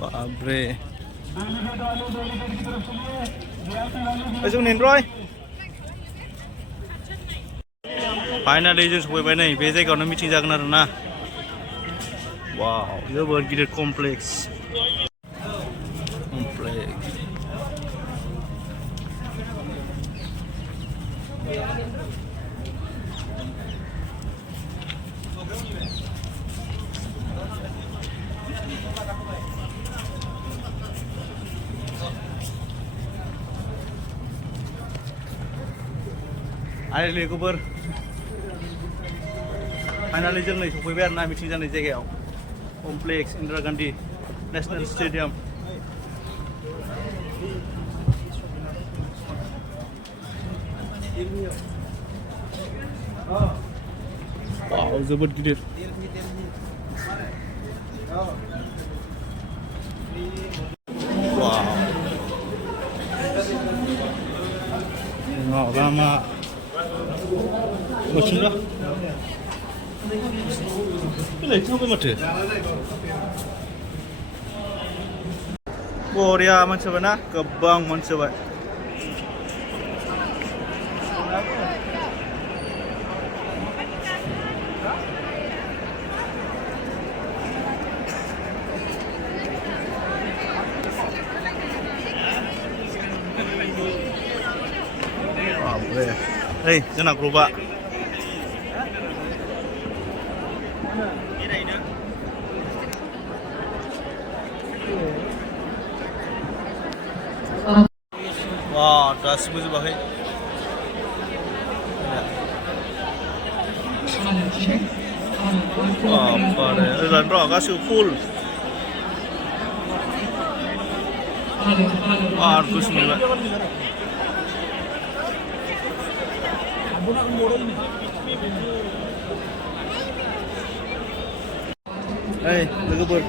बाप रे जों नेनद्रय फाइनालि जों सफैबाय नै बे जायगायावनो मिटिं जागोन आरो ना वाव जोबोद गिदिर कमप्लेक्स आरो लोगोफोर फाइनालि जों नै सफैबाय आरो ना मिटिं जानाय जायगायाव कमप्लेक्स इन्दिरा गान्धी नेशनेल स्टेडियाम वाव जोबोद गिदिर वाव लामा 멋진가? 근데 이상한 것 같아. Korea मानसिफोर ना गोबां मानसिफोर Hey, जोंना ग्रुपआ वाह दासिमबो जोबाखै बारे ओजानो र' गासिबो फुल आरो गुसु मोनबाय Hey, लोगोफोर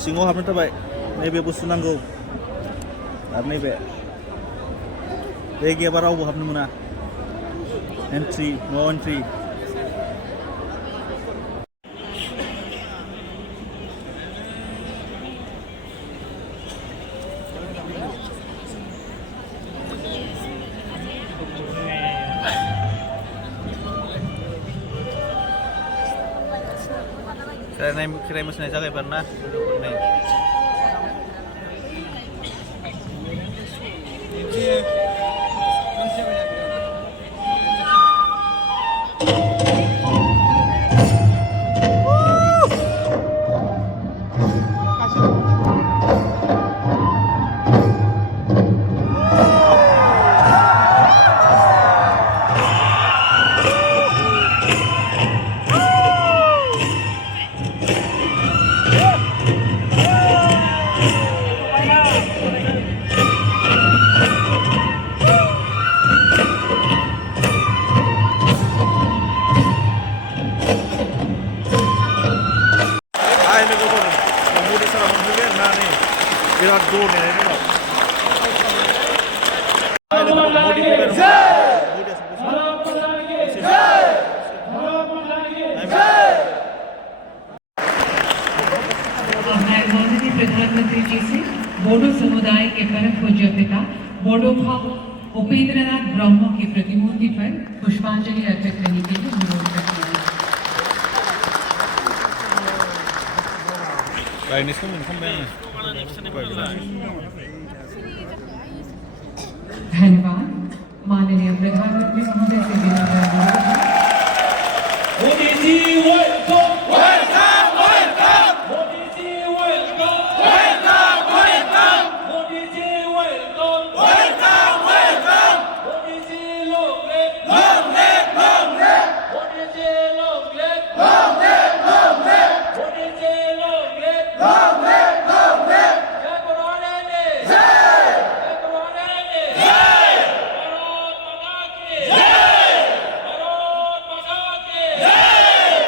सिङाव हाबनो थाखाय नैबे बुस्थु नांगौ आरो नैबे बे गैयाबा रावबो हाबनो मोना एन्ट्रि नो एन्ट्रि खेराइ मोसानाय जागायबाय आरोना बिराद दौड़ नेनाय प्रधानमंत्री जी से बोडो समुदाय के परम पूज्य पिता बोडो भाव उपेंद्रनाथ ब्रह्मो की प्रतिमूर्ति पर पुष्पांजलि अर्पित करने के लिए अनुरोध करते हैं। धन्यवाद। माननीय प्रधानमंत्री महोदय से विनम्र अनुरोध है। Modi ji welcome welcome welcome Modi ji welcome welcome welcome Modi ji welcome welcome welcome Modi ji long live Modi ji long live Modi ji long live जय गुरुनानक जय गुरुनानक जय भारत माता की जय भारत माता की जय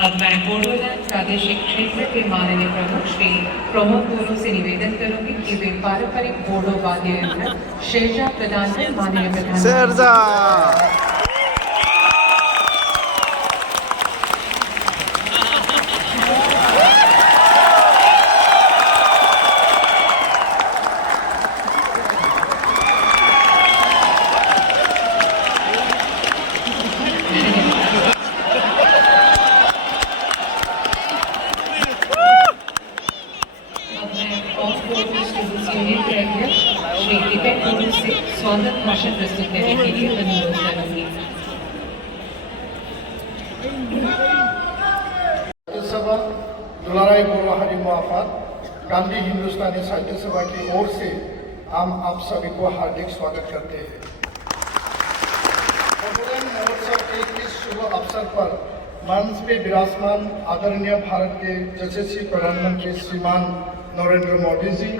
अब मैं बोडोलैंड प्रादेशिक क्षेत्र के माननीय प्रमुख श्री प्रमोद बोरो से निवेदन करूंगी कि वे पारंपरिक बोडो वाद्य यंत्र शेरजा प्रदान कर माननीय प्रधानमंत्री शेरजा श्री दीपक बोरो से स्वागत भाषण प्रस्तुत करने के लिए अनुरोध करूंगी। सभा दुलाराय बोरो हारिमु आफाद गांधी हिंदुस्तानी साहित्य सभा की ओर से हम आप सभी को हार्दिक स्वागत करते हैं। बोडोलैंड महोत्सव के इस शुभ अवसर पर मंच पे विराजमान आदरणीय भारत के यशस्वी प्रधानमंत्री श्रीमान नरेंद्र मोदी जी,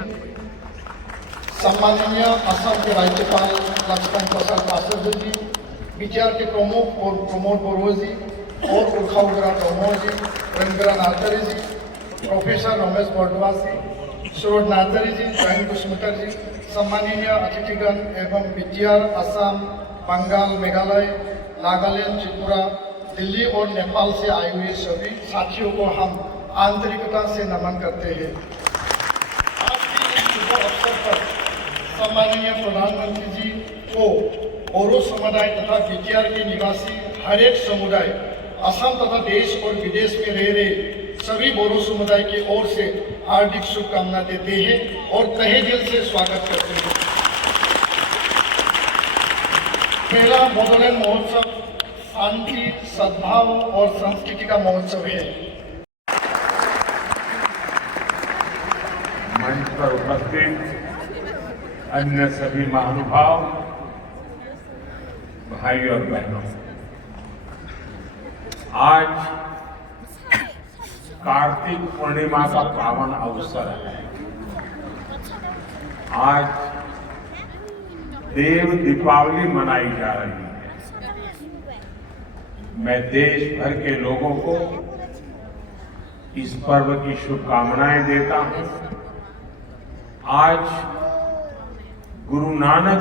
सम्माननीय असम के राज्यपाल लक्ष्मण प्रसाद आचार्य जी, बीटीआर के प्रमुख और प्रमोद बोरो जी और उर्खाउगरा प्रमोद जी, रंगरा नार्जारी जी, प्रोफेसर रमेश बर्डवासी, सुरोज नार्जारी जी, जयंत कुशमिकर जी, सम्माननीय अतिथिगण एवं बीटीआर असम, बंगाल, मेघालय, नागालैंड, त्रिपुरा, दिल्ली और नेपाल से आए हुए सभी साथियों को हम आंतरिकता से नमन करते हैं। आज के इस शुभ अवसर पर सम्माननीय प्रधानमंत्री जी को बोरो समुदाय तथा बीटीआर के निवासी हर एक समुदाय, असम तथा देश और विदेश में रह रहे सभी बोरो समुदाय की ओर से हार्दिक शुभकामना देते हैं और तहे दिल से स्वागत करते हैं। पहला बोडोलैंड महोत्सव शांति, सद्भाव और संस्कृति का महोत्सव है। मंच पर उपस्थित अन्य सभी महानुभाव, भाई और बहनों, आज कार्तिक पूर्णिमा का पावन अवसर है। आज देव दीपावली मनाई जा रही है। मैं देश भर के लोगों को इस पर्व की शुभकामनाएं देता हूं। आज गुरु नानक